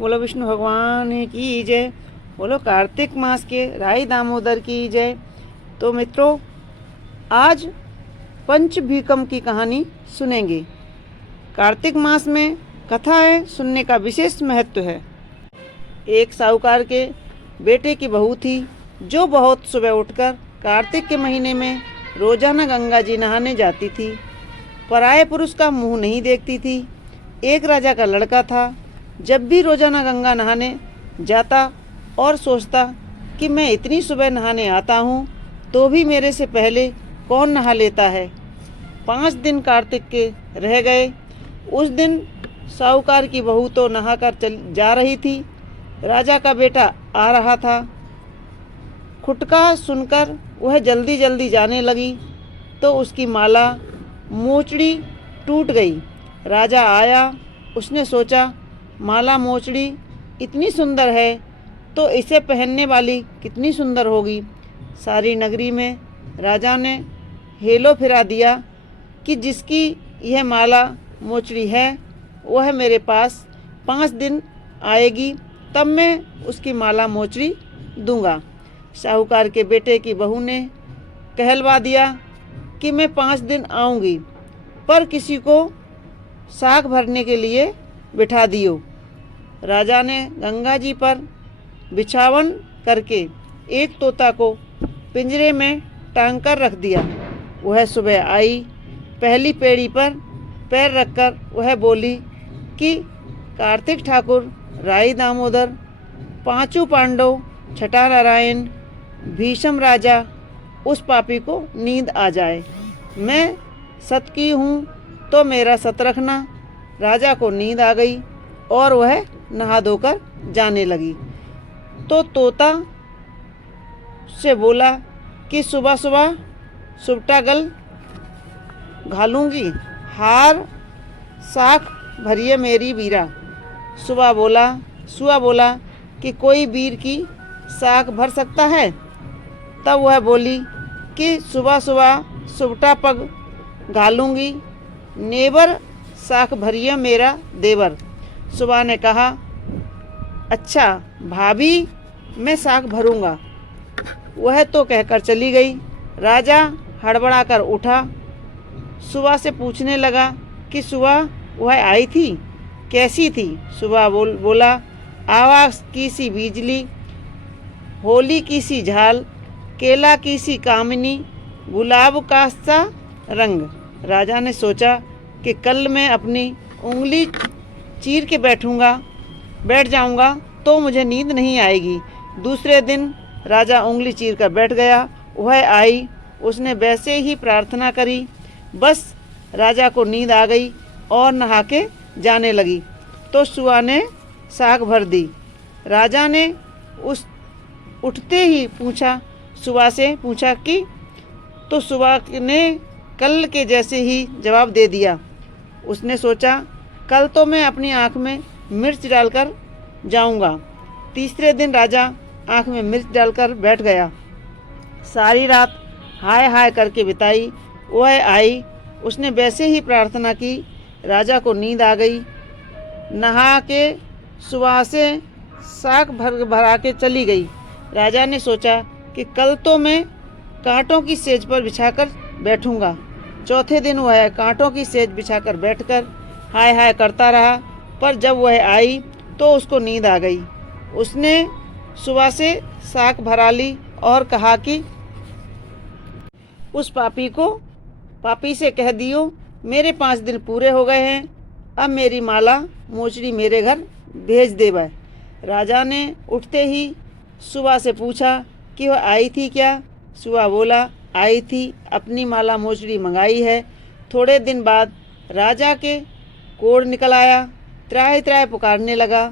बोलो विष्णु भगवान की जय। बोलो कार्तिक मास के राई दामोदर की जय। तो मित्रों, आज पंचभीकम की कहानी सुनेंगे। कार्तिक मास में कथाएं सुनने का विशेष महत्व है। एक साहूकार के बेटे की बहू थी जो बहुत सुबह उठकर कार्तिक के महीने में रोजाना गंगा जी नहाने जाती थी। पराये पुरुष का मुंह नहीं देखती थी। एक राजा का लड़का था। जब भी रोजाना गंगा नहाने जाता और सोचता कि मैं इतनी सुबह नहाने आता हूँ तो भी मेरे से पहले कौन नहा लेता है। 5 दिन कार्तिक के रह गए। उस दिन साहूकार की बहू तो नहाकर जा रही थी। राजा का बेटा आ रहा था। खुटका सुनकर वह जल्दी जल्दी जाने लगी तो उसकी माला मोचड़ी टूट गई। राजा आया। उसने सोचा, माला मोचड़ी इतनी सुंदर है तो इसे पहनने वाली कितनी सुंदर होगी। सारी नगरी में राजा ने हेलो फिरा दिया कि जिसकी यह माला मोचड़ी है वह मेरे पास 5 दिन आएगी, तब मैं उसकी माला मोचड़ी दूंगा। साहूकार के बेटे की बहू ने कहलवा दिया कि मैं 5 दिन आऊँगी, पर किसी को साग भरने के लिए बिठा दियो। राजा ने गंगा जी पर बिछावन करके एक तोता को पिंजरे में टांग कर रख दिया। वह सुबह आई। पहली पेड़ी पर पैर रखकर वह बोली कि कार्तिक ठाकुर, राई दामोदर, पांचों पांडव, छठा नारायण, भीष्म राजा, उस पापी को नींद आ जाए। मैं सत की हूँ तो मेरा सत रखना। राजा को नींद आ गई और वह नहा धोकर जाने लगी। तो तोता से बोला कि सुबह सुबह सुबटा गल घालूंगी, हार साख भरिए मेरी बीरा। सुआ बोला कि कोई बीर की साख भर सकता है। तब वह बोली कि सुबह सुबह सुबटा पग घालूंगी, नेबर साख भरिए मेरा देवर। सुबह ने कहा, अच्छा भाभी, मैं साख भरूंगा। वह तो कहकर चली गई। राजा हड़बड़ा कर उठा। सुबह से पूछने लगा कि सुबह वह आई थी, कैसी थी। सुबह बोला, आवाज़ की सी बिजली, होली की सी झाल, केला की सी कामिनी, गुलाब का सा रंग। राजा ने सोचा कि कल मैं अपनी उंगली चीर के बैठ जाऊंगा तो मुझे नींद नहीं आएगी। दूसरे दिन राजा उंगली चीर कर बैठ गया। वह आई। उसने वैसे ही प्रार्थना करी। बस राजा को नींद आ गई और नहा के जाने लगी। तो सुआ ने साग भर दी। राजा ने उठते ही सुबह से पूछा कि, तो सुबह ने कल के जैसे ही जवाब दे दिया। उसने सोचा, कल तो मैं अपनी आँख में मिर्च डालकर जाऊंगा। तीसरे दिन राजा आँख में मिर्च डालकर बैठ गया। सारी रात हाय हाय करके बिताई। वह आई। उसने वैसे ही प्रार्थना की। राजा को नींद आ गई। नहा के सुबह से साग भरा के चली गई। राजा ने सोचा कि कल तो मैं कांटों की सेज पर बिछाकर बैठूंगा। चौथे दिन वह कांटों की सेज बिछाकर बैठकर हाय हाय करता रहा, पर जब वह आई तो उसको नींद आ गई। उसने सुबह से साग भरा ली और कहा कि उस पापी से कह दियो, मेरे 5 दिन पूरे हो गए हैं, अब मेरी माला मोचड़ी मेरे घर भेज देवे। राजा ने उठते ही सुबह से पूछा कि वह आई थी क्या। सुबह बोला, आई थी, अपनी माला मोचड़ी मंगाई है। थोड़े दिन बाद राजा के कोढ़ निकल आया। त्राहि त्राहि पुकारने लगा।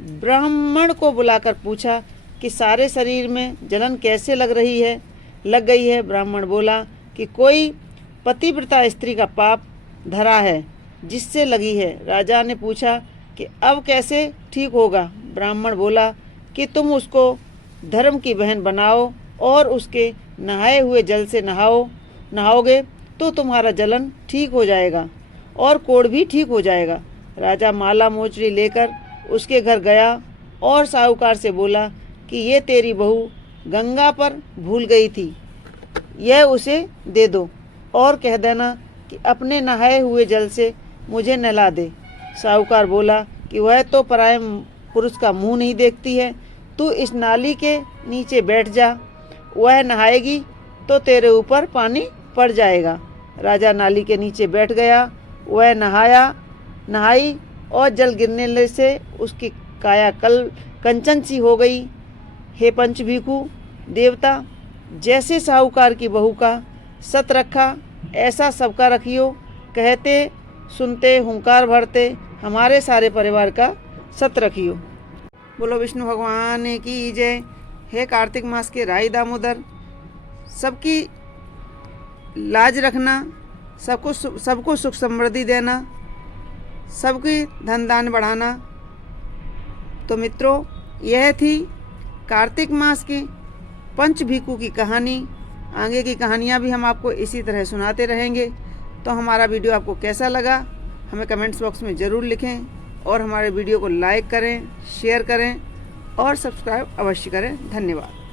ब्राह्मण को बुलाकर पूछा कि सारे शरीर में जलन कैसे लग गई है। ब्राह्मण बोला कि कोई पतिव्रता स्त्री का पाप धरा है जिससे लगी है। राजा ने पूछा कि अब कैसे ठीक होगा। ब्राह्मण बोला कि तुम उसको धर्म की बहन बनाओ और उसके नहाए हुए जल से नहाओगे तो तुम्हारा जलन ठीक हो जाएगा और कोढ़ भी ठीक हो जाएगा। राजा माला मोचड़ी लेकर उसके घर गया और साहूकार से बोला कि ये तेरी बहू गंगा पर भूल गई थी, यह उसे दे दो और कह देना कि अपने नहाए हुए जल से मुझे नहला दे। साहूकार बोला कि वह तो पराये पुरुष का मुंह नहीं देखती है, तू इस नाली के नीचे बैठ जा, वह नहाएगी तो तेरे ऊपर पानी पड़ जाएगा। राजा नाली के नीचे बैठ गया, वह नहाई और जल गिरने से उसकी काया कंचन सी हो गई। हे पंच भिखु देवता, जैसे साहूकार की बहू का सत रखा ऐसा सबका रखियो, कहते सुनते हुंकार भरते हमारे सारे परिवार का सत रखियो। बोलो विष्णु भगवान की जय। हे कार्तिक मास के राई दामोदर, सबकी लाज रखना, सबको सुख समृद्धि देना, सबकी धन दान बढ़ाना। तो मित्रों, यह थी कार्तिक मास की पंच भिखु की कहानी। आगे की कहानियाँ भी हम आपको इसी तरह सुनाते रहेंगे। तो हमारा वीडियो आपको कैसा लगा हमें कमेंट्स बॉक्स में ज़रूर लिखें और हमारे वीडियो को लाइक करें, शेयर करें और सब्सक्राइब अवश्य करें। धन्यवाद।